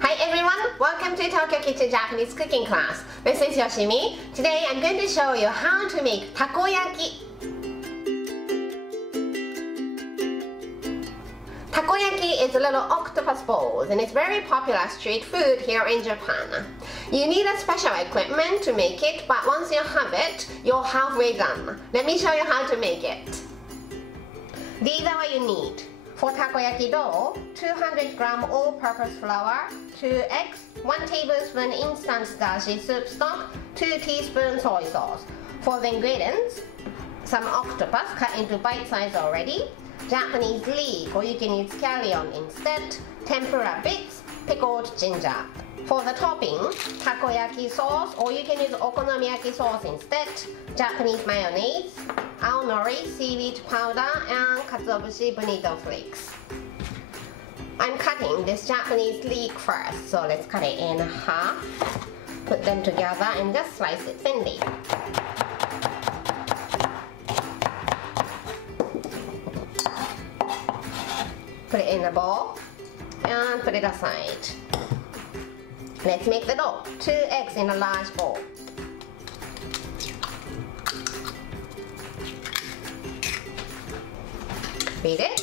Hi everyone, welcome to Tokyo Kitchen Japanese cooking class. This is Yoshimi. Today I'm going to show you how to make takoyaki. Takoyaki is a little octopus balls and it's very popular street food here in Japan. You need a special equipment to make it, but once you have it, you're halfway done. Let me show you how to make it. These are what you need. For takoyaki dough, 200g all-purpose flour, 2 eggs, 1 tablespoon instant dashi soup stock, 2 teaspoons soy sauce. For the ingredients, some octopus cut into bite size already, Japanese leek, or you can use scallion instead, tempura bits, pickled ginger. For the topping, takoyaki sauce, or you can use okonomiyaki sauce instead, Japanese mayonnaise, aonori, seaweed powder, and katsuobushi bonito flakes. I'm cutting this Japanese leek first, so let's cut it in half, put them together and just slice it thinly. Put it in a bowl and put it aside. Let's make the dough. 2 eggs in a large bowl. Beat it.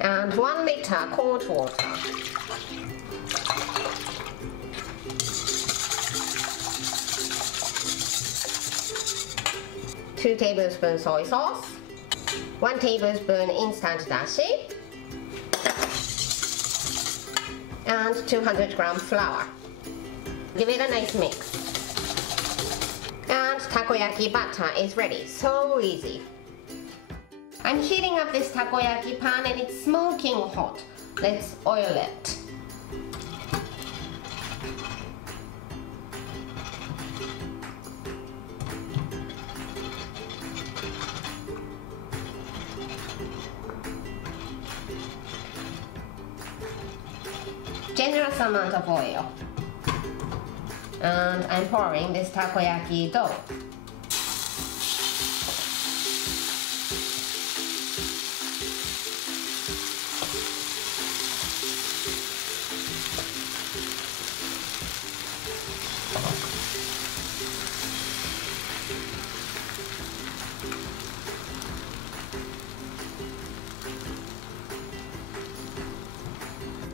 And 1 liter cold water. Two tablespoons soy sauce, 1 tablespoon instant dashi, and 200g flour. Give it a nice mix. And takoyaki batter is ready. So easy. I'm heating up this takoyaki pan and it's smoking hot. Let's oil it. Generous amount of oil. And I'm pouring this takoyaki dough.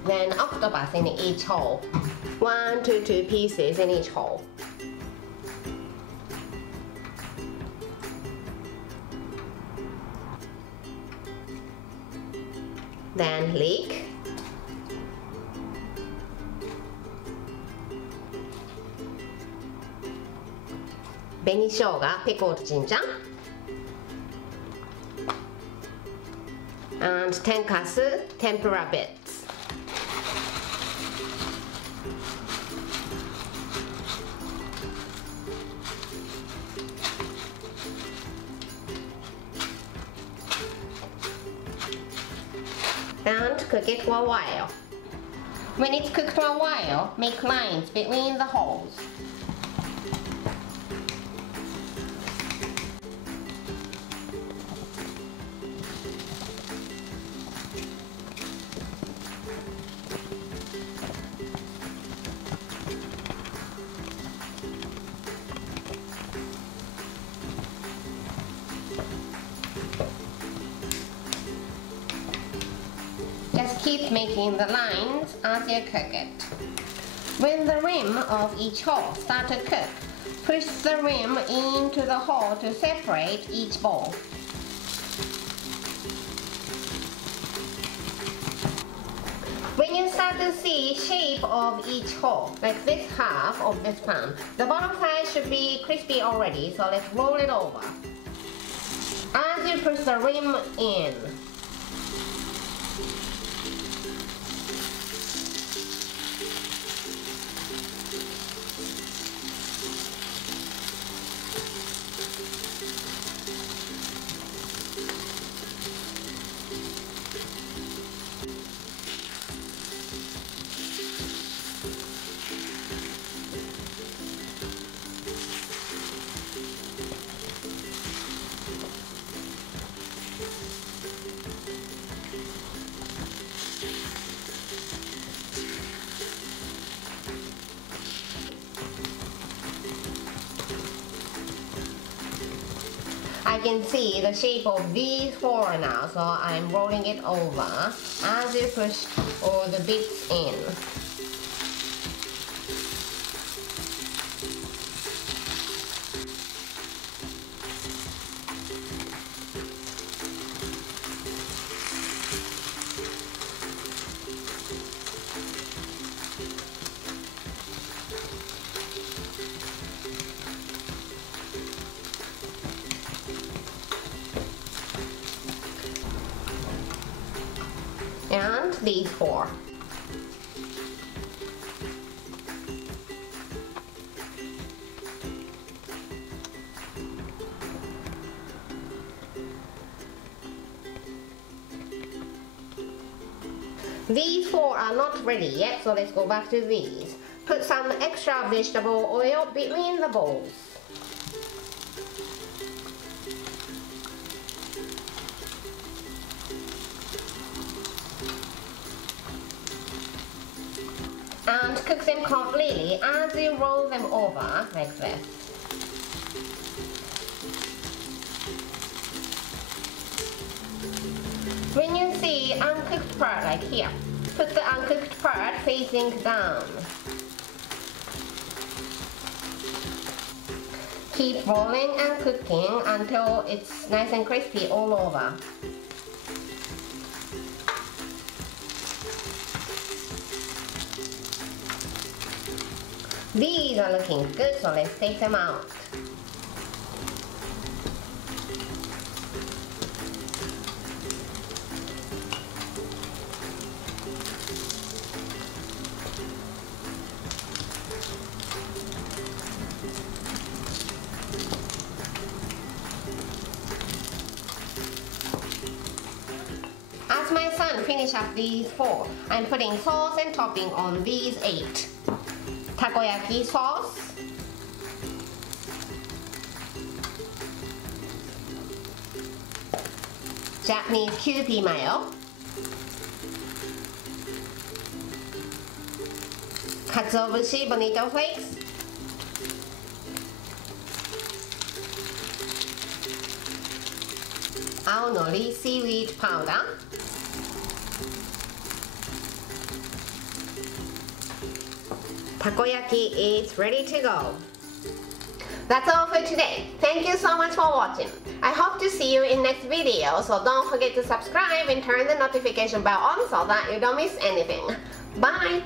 Then octopus in each hole. 1 to 2 pieces in each hole. Then leek. Benishoga, pickled ginger. And tenkasu, tempura bits. And cook it for a while. When it's cooked for a while, make lines between the holes. Just keep making the lines as you cook it. When the rim of each hole starts to cook, push the rim into the hole to separate each bowl. When you start to see shape of each hole, like this half of this pan, the bottom side should be crispy already, so let's roll it over. As you push the rim in, I can see the shape of these four now, so I'm rolling it over as you push all the bits in. And these four. These four are not ready yet, so let's go back to these. Put some extra vegetable oil between the balls. And cook them completely as you roll them over like this. When you see uncooked part like here, put the uncooked part facing down. Keep rolling and cooking until it's nice and crispy all over. These are looking good, so let's take them out. As my son finishes up these four, I'm putting sauce and topping on these 8. Takoyaki sauce, Japanese Kewpie mayo, katsuobushi bonito flakes, aonori seaweed powder, Takoyaki is ready to go. That's all for today. Thank you so much for watching. I hope to see you in next video, so don't forget to subscribe and turn the notification bell on so that you don't miss anything. Bye!